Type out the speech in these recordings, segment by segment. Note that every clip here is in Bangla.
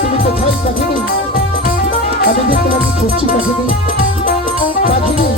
তুমি কোথায় পাখিনি আমি যে তোমাকে খুঁজছি পাখিনি পাখিনি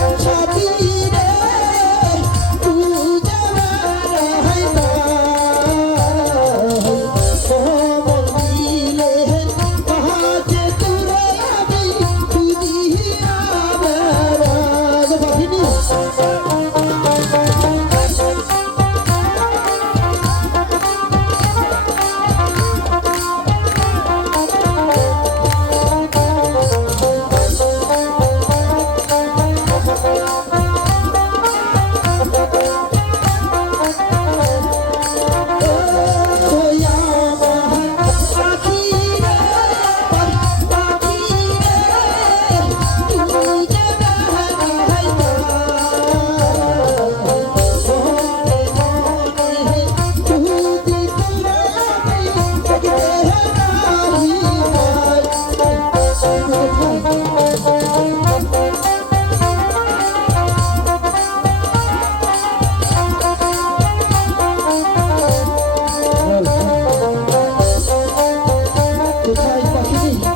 참 就是。